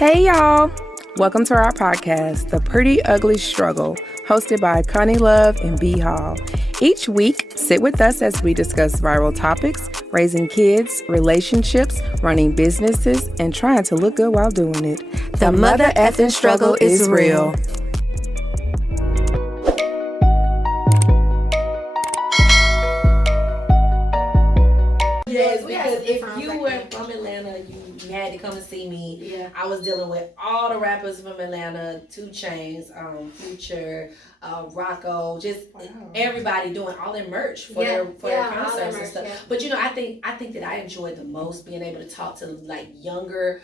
Hey y'all! Welcome to our podcast, The Pretty Ugly Struggle, hosted by Connie Love and B Hall. Each week, sit with us as we discuss viral topics, raising kids, relationships, running businesses, and trying to look good while doing it. The mother effing struggle is real. Yes, because if you were from Atlanta, you had to come and see me. Yeah. I was dealing with all the rappers from Atlanta, 2 Chainz, Future, Rocco, just everybody doing all their merch for their concerts and stuff. Yeah. But I think that I enjoyed the most being able to talk to like younger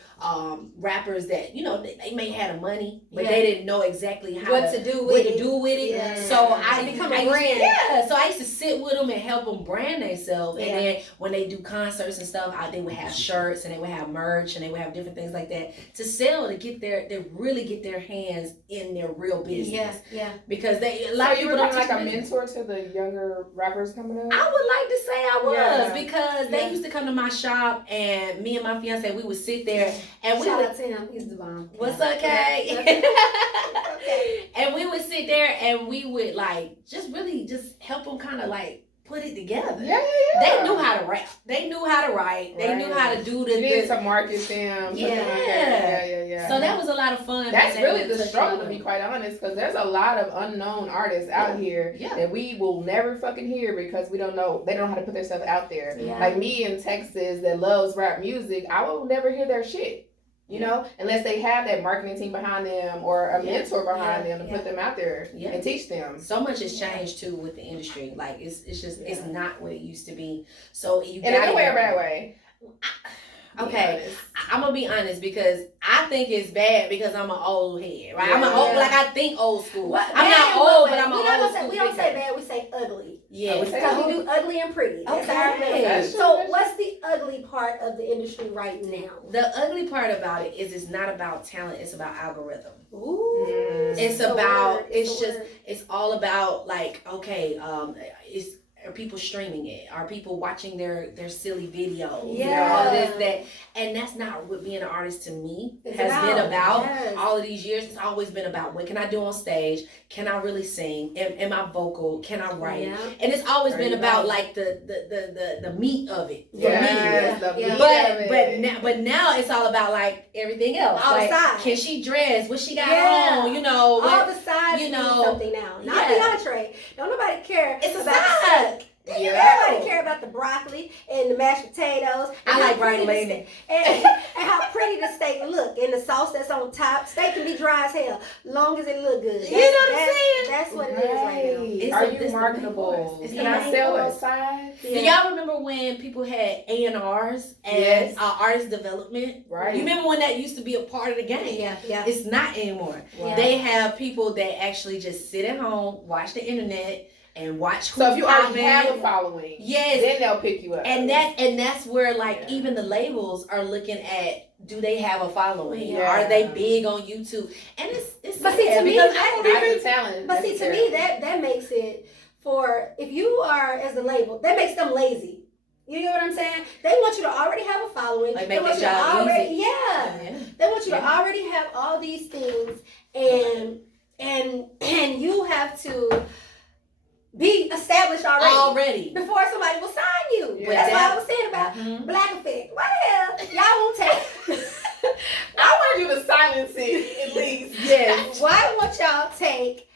rappers that they may have the money, but they didn't know exactly what to do with it. Yeah. So I become a brand. So I used to sit with them and help them brand themselves. And then when they do concerts and stuff, they would have shirts and they would have merch and they would have different things like that to sell to really get their hands in their real business. Yeah. Because a lot of people were don't like a business. mentor to the younger rappers coming up? I would like to say I was because they used to come to my shop and me and my fiance, we would sit there and we Shout would out to him. He's the bomb. What's okay? And we would sit there and we would just help them kind of put it together. Yeah. They knew how to rap. They knew how to write. They knew how to do the. You need to market them. Yeah. So that was a lot of fun. That's really the struggle, to be quite honest, because there's a lot of unknown artists out here that we will never fucking hear because we don't know. They don't know how to put themselves out there. Yeah. Like me in Texas that loves rap music, I will never hear their shit. Unless they have that marketing team behind them or a mentor behind them to put them out there and teach them. So much has changed too with the industry. Like it's it's not what it used to be. So you in a good way or bad way. Okay, I'm gonna be honest because I think it's bad because I'm an old head, right? Yeah. I'm an old, I think old school. What? I'm not old, but I'm an old school. We don't say bad, we say ugly. Yeah, because we do ugly and pretty. Okay. So what's the ugly part of the industry right now? The ugly part about it is it's not about talent, it's about algorithm. Ooh. It's about, it's all about are people streaming it? Are people watching their silly videos? Yeah. All this, that. And that's not what being an artist to me has been about. Yes. All of these years, it's always been about what can I do on stage? Can I really sing? Am I vocal? Can I write? Yeah. And it's always been about the meat of it for me. But now it's all about everything else. All the sides. Can she dress? What she got on? All the sides mean something now. Not the entree. Don't nobody care. It's a about side. Everybody care about the broccoli and the mashed potatoes. I like broccoli. And how pretty the steak look. And the sauce that's on top. Steak can be dry as hell. Long as it look good. You know what I'm saying? That's what it is right now. Are you marketable? Can I sell those sides? Do y'all remember when people had A&Rs and artist development? Right. You remember when that used to be a part of the game? Yeah. It's not anymore. Wow. They have people that actually just sit at home, watch the internet, and watch. So if you already have a following, then they'll pick you up. And that's where even the labels are looking at, do they have a following? Yeah. Are they big on YouTube? And it's but see, to me, talent. But see, to me, that makes it for, if you are as the label, that makes them lazy. You know what I'm saying? They want you to already have a following. Like they make want the job easy. They want you to already have all these things, and you have to be established already before somebody will sign you. Yeah. That's what I was saying about Black Effect. Why the hell y'all won't take? I want you to silence it at least. Yes. Why won't y'all take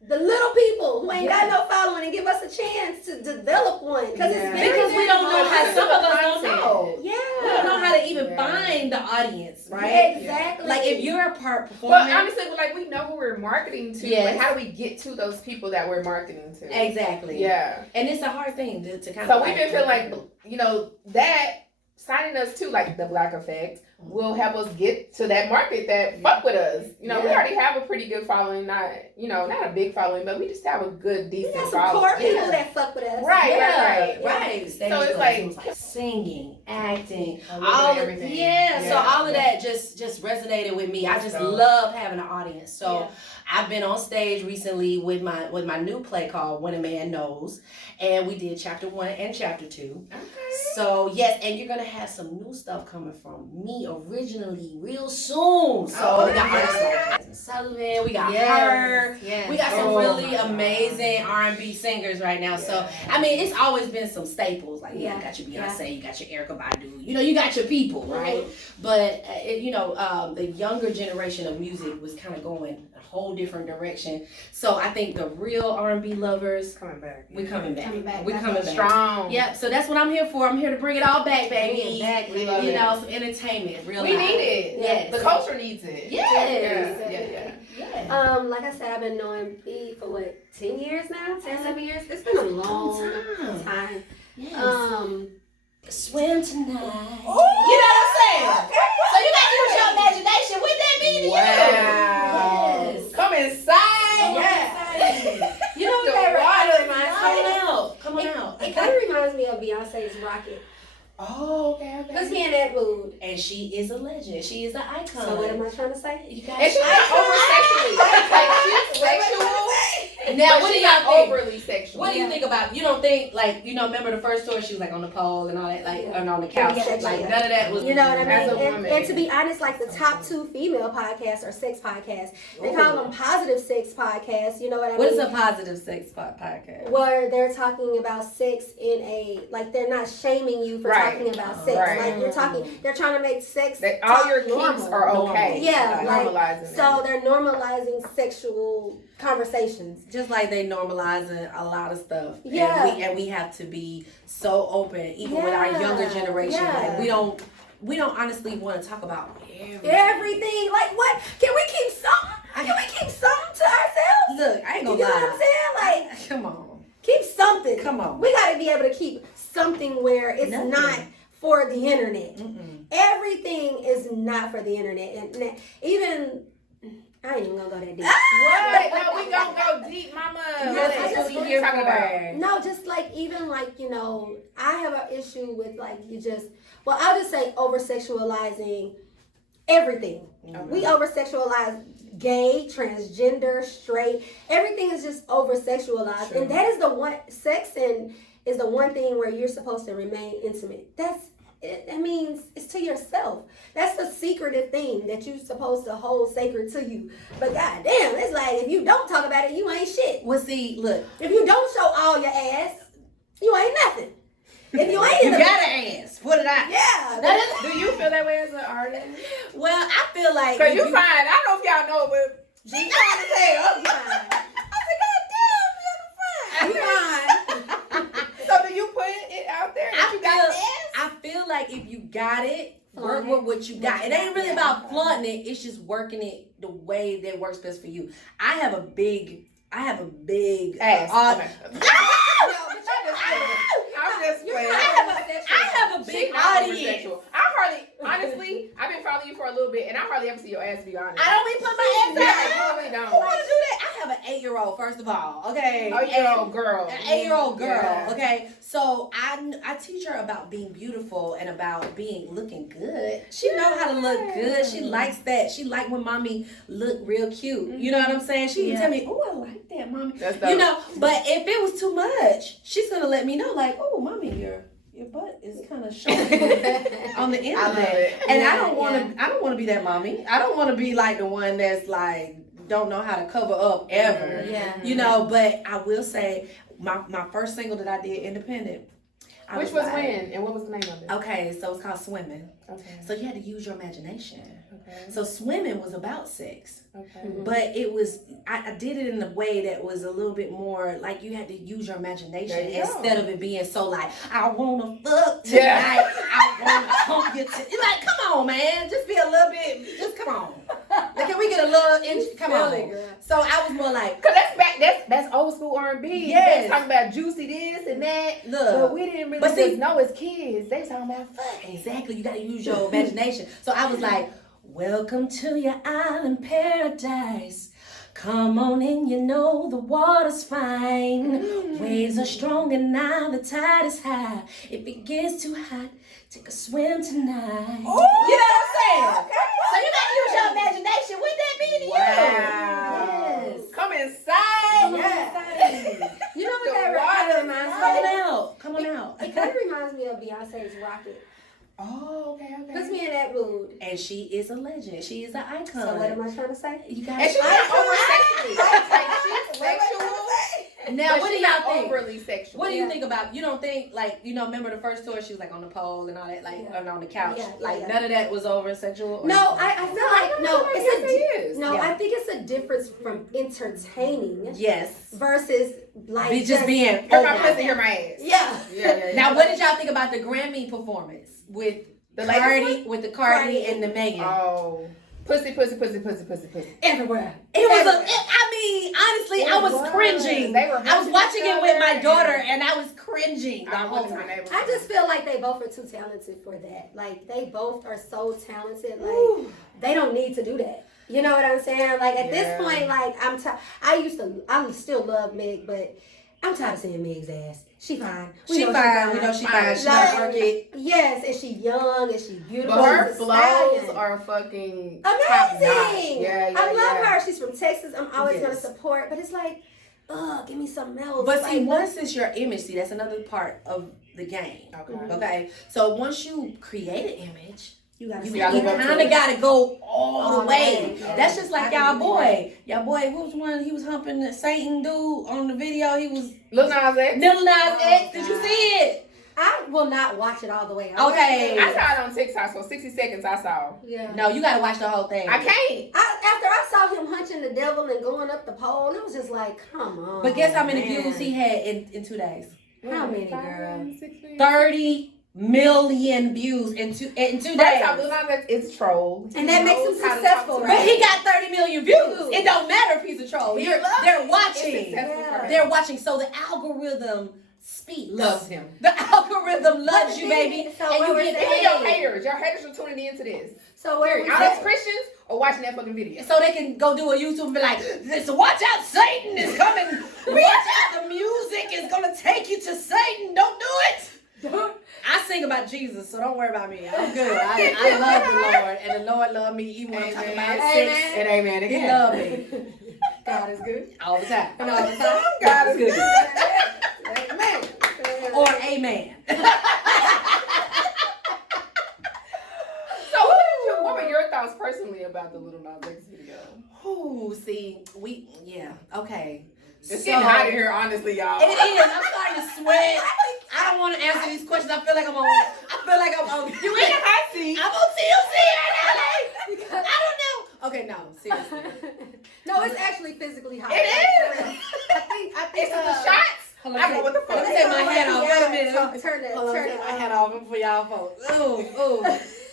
the little people who ain't got no following and give us a chance to develop one? Because we don't know how. Some of us don't know. Yeah. We don't know how to even find the audience, right? Yeah, exactly. Like if you're a part performer. Well, honestly, we know who we're marketing to. Yes. But how do we get to those people that we're marketing to? Exactly. Yeah. And it's a hard thing to kind of. So we've been feeling that signing us to the Black Effect will help us get to that market that fuck with us. We already have a pretty good following, not a big following, but we just have a good, decent following. We got some core people that fuck with us. Right. So it's like singing, acting, all of everything. So all of that just resonated with me. I just love having an audience. So I've been on stage recently with my new play called When a Man Knows, and we did chapter 1 and chapter 2. Okay. So yes, and you're gonna have some new stuff coming from me originally real soon. So we got artists like Sullivan, we got her, we got some really amazing R&B singers right now. So I mean, it's always been some staples like you got your Beyonce, you got your Erykah Badu, you got your people, right? But the younger generation of music was kind of going a whole different direction. So I think the real R&B lovers coming back. We're coming back. We're coming back strong. Yep. So that's what I'm here for. I'm here to bring it all back, baby. We love it. Some entertainment. Real. We need it. Yes. The culture needs it. Yes. Yeah. Like I said, I've been knowing B for 10 years now? 10, 11 years? It's been a long time. Yes. Swim tonight. Ooh. You know what I'm saying? Okay. So you got to use your imagination. What that mean to you? Yes. Come inside. Yes. You know what that reminds me of? Come on out. It kind of reminds me of Beyonce's Rocket. Oh, okay. Let's be in that mood. And she is a legend. She is an icon. So what am I trying to say? You got and she's not over-sexually. She's sexual. Now, what do y'all think? Overly sexual. What do you think about? You don't think remember the first tour? She was like on the pole and all that, and on the couch. Like none of that was. You know what I mean? As a woman. And to be honest, like the top 2 female podcasts are sex podcasts. They call them positive sex podcasts. You know what I mean? What is a positive sex podcast? Where they're talking about sex in they're not shaming you for talking about sex. Right. Like they're trying to make sex. All your kinks are okay. Yeah, normalizing. So they're normalizing sexual conversations, just like they normalizing a lot of stuff. Yeah, and we have to be so open, even with our younger generation. Yeah. Like we don't honestly want to talk about everything. Like what? Can we keep something to ourselves? Look, I ain't gonna lie. You know what I'm saying? Like, come on, keep something. Come on. We got to be able to keep something where it's not for the internet. Everything is not for the internet, and even. I ain't even gonna go that deep. What? No, we gonna go deep, mama. That's what we here for. No, just even I have an issue with I'll just say over sexualizing everything. We over sexualize gay, transgender, straight. Everything is just over sexualized, and that is the one. Sex is the one thing where you're supposed to remain intimate. That means it's to yourself. That's the secretive thing that you're supposed to hold sacred to you. But goddamn, it's like if you don't talk about it, you ain't shit. Well, see, look. If you don't show all your ass, you ain't nothing. If you ain't you got an ass. Put it out. Yeah. Do you feel that way as an artist? Well, I feel like because you fine. I don't know if y'all know, but she fine as hell. You fine. I said, goddamn, you fine. So do you put it out there that you got ass? I feel like if you got it, work with what you got. It ain't really about flaunting it. It's just working it the way that works best for you. I have a big ass. I have a big audience. Honestly, I've been following you for a little bit, and I hardly ever see your ass, to be honest. I don't be putting my ass out. I really don't. Why do that? I have an 8-year-old, first of all, okay? An 8-year-old girl. An 8-year-old girl, okay? So I teach her about being beautiful and about looking good. She know how to look good. She likes that. She like when mommy look real cute. You know what I'm saying? She can tell me, oh, I like that, mommy. That's dope. But if it was too much, she's gonna let me know, like, oh, mommy, your butt is kind of showing on the internet. I love it. And I don't want to be that mommy. I don't want to be like the one that's like don't know how to cover up ever. Yeah. But I will say my first single that I did independent. Which was when? And what was the name of it? Okay, so it's called Swimming. Okay. So you had to use your imagination. Okay. So Swimming was about sex. Okay. Mm-hmm. But it was, I did it in a way that was a little bit more like you had to use your imagination instead of it being so like, I want to fuck tonight. I want to hump you tonight. You're like, come on, man. Just be a little bit, just come on. Like, can we get a little inch? Come on. Girl. So I was more like, cause that's old school R&B. Yes. They talking about juicy this and that. Look, but we didn't really just know as kids. They talking about fuck. Exactly. You got to use your imagination. So I was like, welcome to your island paradise. Come on in, you know the water's fine. Waves are strong and now the tide is high. If it gets too hot, take a swim tonight. Ooh. You know what I'm saying? Okay. So you got to use your imagination. What that mean to you? Wow. and she is a legend. She is an icon. So what am I trying to say? You guys, and she's not over sexually. She's sexual. Now, what do y'all think? Overly sexual. What do you think about? You don't think like remember the first tour? She was like on the pole and all that, like on the couch. None of that was over sexual. No, I feel like no. I think it's a difference from entertaining. Yes. Versus like just being. Hear my pussy, hear my ass. Yeah. Now, what did y'all think about the Grammy performance with the Cardi and the Megan? Oh. Pussy. Everywhere. It was honestly, I was cringing. I was watching it with my daughter, and I was cringing the whole time. I just feel like they both are too talented for that. Like, they both are so talented. Like, they don't need to do that. You know what I'm saying? Like, at this point, like, I still love Meg, but I'm tired of seeing Meg's ass. She fine. We know she fine. She not working. Yes, and she young and she beautiful. But her flows are fucking amazing. I love her. She's from Texas. I'm always gonna support. But it's like, give me something else. But see, once it's your image, that's another part of the game. Okay. So once you create an image, you kind of got to go all the way. That's just like y'all boy. Y'all boy, what was one? He was humping the Satan dude on the video. He was Lil Nas X. Did you see it? I will not watch it all the way. Okay. I saw it on TikTok, so 60 seconds I saw. Yeah. No, you got to watch the whole thing. I can't. After I saw him hunching the devil and going up the pole, it was just like, come on. But guess how many views he had in 2 days? How many, girl? 30 million views in 2 days. It's troll. And that makes him successful, right? But he got 30 million views. It don't matter if he's a troll. They're watching. They're watching. So the algorithm speaks. Loves him. The algorithm loves you, baby. So and you get paid. Your haters are tuning into this. So where are these Christians or watching that fucking video? So they can go do a YouTube and be like, listen, watch out, Satan is coming. Watch out, the music is gonna take you to Satan. Don't do it. I sing about Jesus, so don't worry about me. I'm good. I love the Lord, and the Lord loved me even when I'm talking about sex. And amen again. He loved me. God is good. All the time. And all the time. God is good. Amen. Or amen. So what were your thoughts personally about the Lil Nas X video? Oh, see, okay. It's getting hot in here, honestly, y'all. It is. I'm starting to sweat. I don't want to answer these questions. I feel like I'm on. You in a hot seat. I'm on TLC right now. I don't know. Okay, no, seriously. No, it's actually physically hot. It is. I think it's the shots. I don't know what the fuck. Let me take my hat off. Wait a minute. Turn my hat off for y'all folks. Ooh.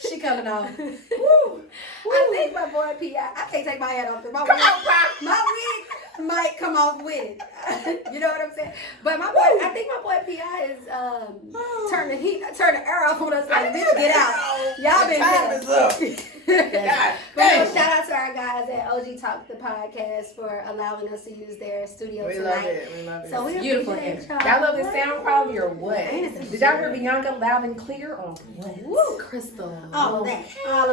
She coming off. Woo. I think my boy P.I. I can't take my hat off. My wig might come off with it. You know what I'm saying? But I think my boy P.I. is turn the air off on us like, bitch, get out. Y'all been time is up. But shout out to our guys at OG Talk the podcast for allowing us to use their studio tonight. We love it. So we beautiful. Y'all love the sound quality or what? Did y'all hear Bianca loud and clear or what? Woo, Crystal. All them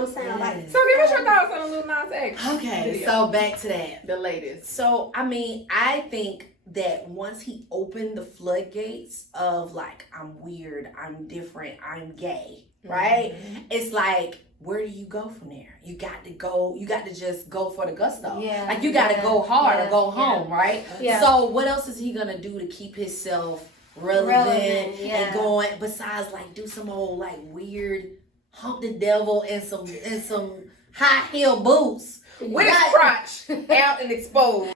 sound like. So give us your thoughts on Lil Nas X. Okay, so back to that. The latest. So, I think that once he opened the floodgates of like, I'm weird, I'm different, I'm gay, right? It's like, where do you go from there? You got to just go for the gusto. Yeah. Like, you got to go hard or go home, right? Yeah. So what else is he going to do to keep himself relevant and going, besides like do some old like weird hump the devil and some high heel boots with his crotch out and exposed?